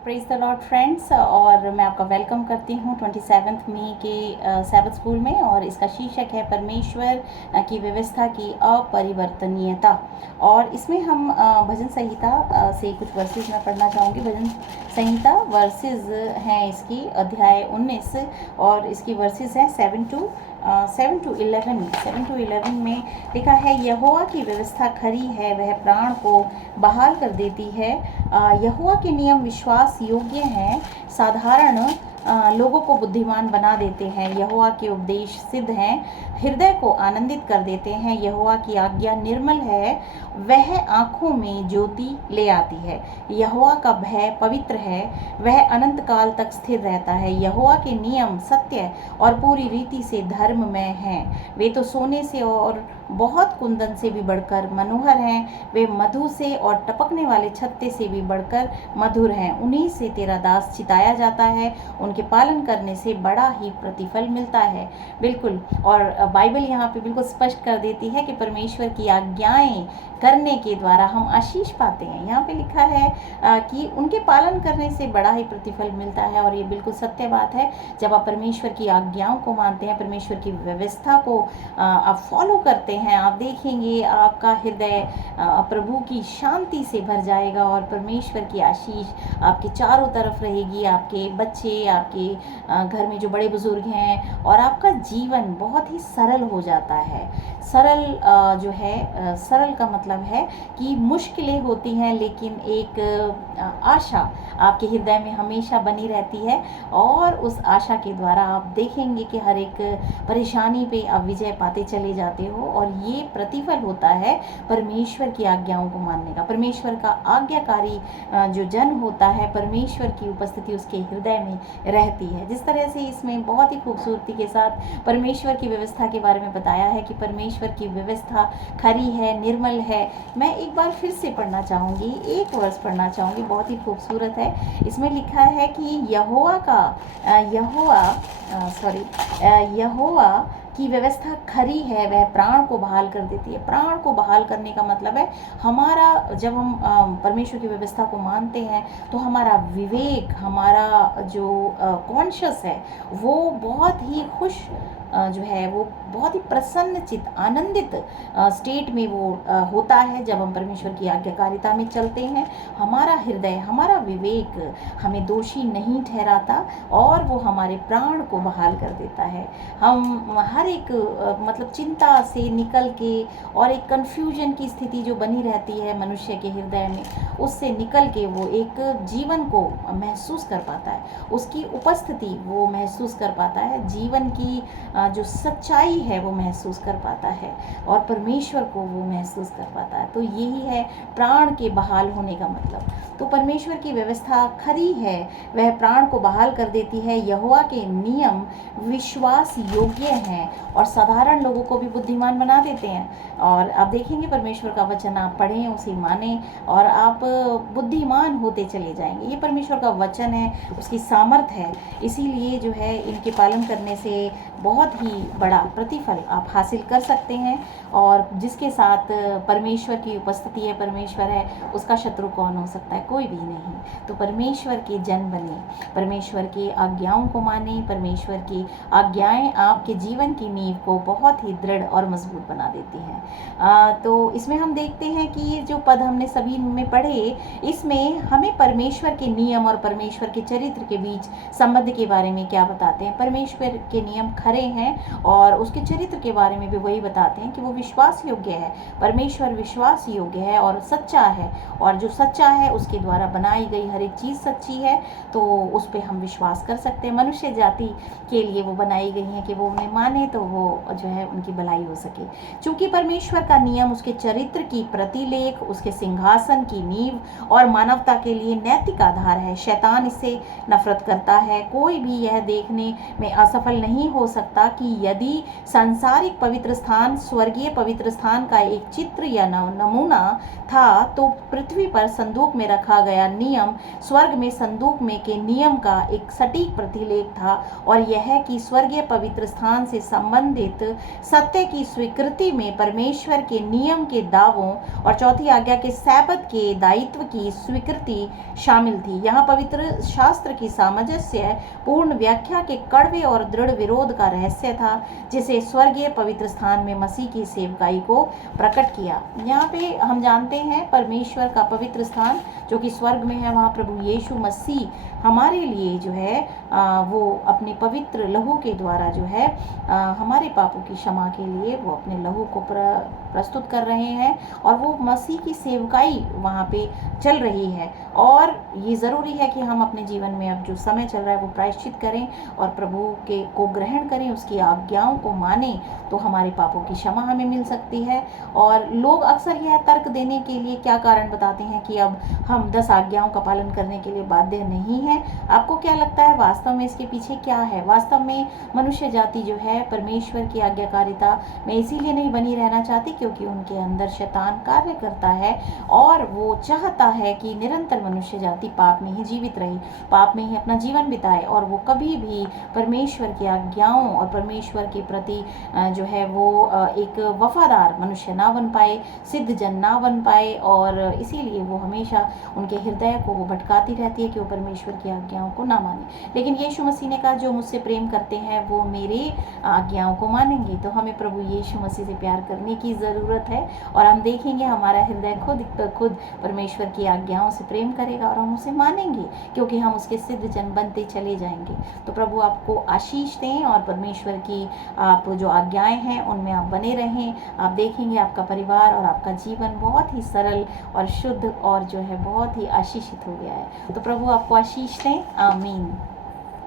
Praise the Lord friends, और मैं आपका वेलकम करती हूँ 27 मई के सैबथ स्कूल में। और इसका शीर्षक है परमेश्वर की व्यवस्था की अपरिवर्तनीयता। और इसमें हम भजन संहिता से कुछ वर्सेस मैं पढ़ना चाहूँगी। भजन संहिता वर्सेस हैं इसकी अध्याय 19, और इसकी वर्सेस हैं 7 to 11 में लिखा है, यहोवा की व्यवस्था खरी है, वह प्राण को बहाल कर देती है। यहोवा के नियम विश्वास योग्य हैं, साधारण लोगों को बुद्धिमान बना देते हैं। यहोवा के उपदेश सिद्ध हैं, हृदय को आनंदित कर देते हैं। यहोवा की आज्ञा निर्मल है, वह आँखों में ज्योति ले आती है। यहोवा का भय पवित्र है, वह अनंत काल तक स्थिर रहता है। यहोवा के नियम सत्य और पूरी रीति से धर्ममय हैं। वे तो सोने से और बहुत कुंदन से भी बढ़कर मनोहर हैं। वे मधु से और टपकने वाले छत्ते से भी बढ़कर मधुर हैं। उन्हीं से तेरा दास चिताया जाता है, उनके पालन करने से बड़ा ही प्रतिफल मिलता है। बिल्कुल, और बाइबल यहाँ पे बिल्कुल स्पष्ट कर देती है कि परमेश्वर की आज्ञाएं करने के द्वारा हम आशीष पाते हैं। यहाँ पे लिखा है कि उनके पालन करने से बड़ा ही प्रतिफल मिलता है, और ये बिल्कुल सत्य बात है। जब आप परमेश्वर की आज्ञाओं को मानते हैं, परमेश्वर की व्यवस्था को आप फॉलो करते हैं, आप देखेंगे आपका हृदय प्रभु की शांति से भर जाएगा, और परमेश्वर की आशीष आपके चारों तरफ रहेगी। आपके बच्चे, आपके घर में जो बड़े बुजुर्ग हैं, और आपका जीवन बहुत ही सरल हो जाता है। सरल जो है, सरल का मतलब है कि मुश्किलें होती हैं, लेकिन एक आशा आपके हृदय में हमेशा बनी रहती है, और उस आशा के द्वारा आप देखेंगे कि हर एक परेशानी पे आप विजय पाते चले जाते हो। और ये प्रतिफल होता है परमेश्वर की आज्ञाओं को मानने का। परमेश्वर का आज्ञाकारी जो जन होता है, परमेश्वर की उपस्थिति उसके हृदय में रहती है। जिस तरह से इसमें बहुत ही खूबसूरती के साथ परमेश्वर की व्यवस्था के बारे में बताया है कि परमेश्वर की व्यवस्था खरी है, निर्मल है। मैं एक बार फिर से पढ़ना चाहूँगी, एक वर्स पढ़ना चाहूँगी, बहुत ही खूबसूरत है। इसमें लिखा है कि यहोवा की व्यवस्था खरी है, वह प्राण को बहाल कर देती है। प्राण को बहाल करने का मतलब है हमारा, जब हम परमेश्वर की व्यवस्था को मानते हैं, तो हमारा विवेक, हमारा जो कॉन्शियस है, वो बहुत ही खुश जो है, वो बहुत ही प्रसन्न चित, आनंदित स्टेट में वो होता है। जब हम परमेश्वर की आज्ञाकारिता में चलते हैं, हमारा हृदय, हमारा विवेक हमें दोषी नहीं ठहराता, और वो हमारे प्राण को बहाल कर देता है। हम हर एक मतलब चिंता से निकल के, और एक कन्फ्यूजन की स्थिति जो बनी रहती है मनुष्य के हृदय में, उससे निकल के वो एक जीवन को महसूस कर पाता है, उसकी उपस्थिति वो महसूस कर पाता है, जीवन की जो सच्चाई है वो महसूस कर पाता है, और परमेश्वर को वो महसूस कर पाता है। तो यही है प्राण के बहाल होने का मतलब। तो परमेश्वर की व्यवस्था खरी है, वह प्राण को बहाल कर देती है। यहोवा के नियम विश्वास योग्य हैं, और साधारण लोगों को भी बुद्धिमान बना देते हैं। और आप देखेंगे परमेश्वर का वचन आप पढ़ें, उसे मानें, और आप बुद्धिमान होते चले जाएंगे। ये परमेश्वर का वचन है, उसकी सामर्थ है। इसीलिए जो है, इनके पालन करने से बहुत ही बड़ा प्रतिफल आप हासिल कर सकते हैं। और जिसके साथ परमेश्वर की उपस्थिति है, परमेश्वर है, उसका शत्रु कौन हो सकता है? कोई भी नहीं। तो परमेश्वर के जन बने, परमेश्वर की आज्ञाओं को माने। परमेश्वर की आज्ञाएं आपके जीवन की नींव को बहुत ही दृढ़ और मजबूत बना देती हैं। तो इसमें हम देखते हैं कि ये जो पद हमने सभी में पढ़े, इसमें हमें परमेश्वर के नियम और परमेश्वर के चरित्र के बीच संबंध के बारे में क्या बताते हैं। परमेश्वर के नियम खरे हैं, और उसके चरित्र के बारे में भी वही बताते हैं कि वो विश्वास योग्य है। परमेश्वर विश्वास योग्य है और सच्चा है, और जो सच्चा है उसके द्वारा बनाई गई हर एक चीज़ सच्ची है, तो उस पर हम विश्वास कर सकते हैं। मनुष्य जाति के लिए वो बनाई गई हैं कि वो उन्हें माने, तो वो जो है उनकी भलाई हो सके। चूँकि परमेश्वर का नियम उसके चरित्र की प्रतिलेख, उसके सिंहासन की नींव और मानवता के लिए नैतिक आधार है। शैतान इससे नफरत करता है। कोई भी यह देखने में असफल नहीं हो सकता कि यदि सांसारिक पवित्र स्थान स्वर्गीय पवित्र स्थान का एक चित्र या नमूना था, तो पृथ्वी पर संदूक में रखा लिखा गया नियम स्वर्ग में संदूक में के नियम का एक सटीक प्रतिलेख था, और यह कि स्वर्गीय पवित्र स्थान से संबंधित सत्य की स्वीकृति में परमेश्वर के नियम के दावों और चौथी आज्ञा के सैबत के दायित्व की स्वीकृति शामिल थी। यहाँ पवित्र शास्त्र की सामंजस्य पूर्ण व्याख्या के कड़वे और दृढ़ विरोध का रहस्य था, जिसे स्वर्गीय पवित्र स्थान में मसीह की सेवकाई को प्रकट किया। यहाँ पे हम जानते हैं परमेश्वर का पवित्र स्थान जो कि स्वर्ग में है, वहाँ प्रभु यीशु मसीह हमारे लिए जो है वो अपने पवित्र लहू के द्वारा जो है हमारे पापों की क्षमा के लिए वो अपने लहू को प्रस्तुत कर रहे हैं, और वो मसीह की सेवकाई वहाँ पे चल रही है। और ये ज़रूरी है कि हम अपने जीवन में अब जो समय चल रहा है वो प्रायश्चित करें और प्रभु के को ग्रहण करें, उसकी आज्ञाओं को मानें, तो हमारे पापों की क्षमा हमें मिल सकती है। और लोग अक्सर यह तर्क देने के लिए क्या कारण बताते हैं कि अब हम 10 आज्ञाओं का पालन करने के लिए बाध्य नहीं हैं। आपको क्या लगता है वास्तव में इसके पीछे क्या है? वास्तव में मनुष्य जाति जो है परमेश्वर की आज्ञाकारिता में इसीलिए नहीं बनी रहना चाहती क्योंकि उनके अंदर शैतान कार्य करता है, और वो चाहता है कि निरंतर मनुष्य जाति पाप में ही जीवित रहे, पाप में ही अपना जीवन बिताए, और वो कभी भी परमेश्वर की आज्ञाओं और परमेश्वर के प्रति जो है वो एक वफादार मनुष्य ना बन पाए, सिद्ध जन ना बन पाए, और इसीलिए वो हमेशा उनके हृदय को वो भटकाती रहती है कि वो परमेश्वर की आज्ञाओं को ना माने। लेकिन यीशु मसीह ने कहा जो मुझसे प्रेम करते हैं वो मेरी आज्ञाओं को मानेंगे। तो हमें प्रभु यीशु मसीह से प्यार करने की ज़रूरत है, और हम देखेंगे हमारा हृदय खुद परमेश्वर की आज्ञाओं से प्रेम करेगा और हम उसे मानेंगे, क्योंकि हम उसके सिद्ध जन बनते चले जाएंगे। तो प्रभु आपको आशीष दें, और परमेश्वर की आप जो आज्ञाएं हैं उनमें आप बने रहें। आप देखेंगे आपका परिवार और आपका जीवन बहुत ही सरल और शुद्ध और जो है बहुत ही आशीषित हो गया है। तो प्रभु आपको आशीष दें। आमीन।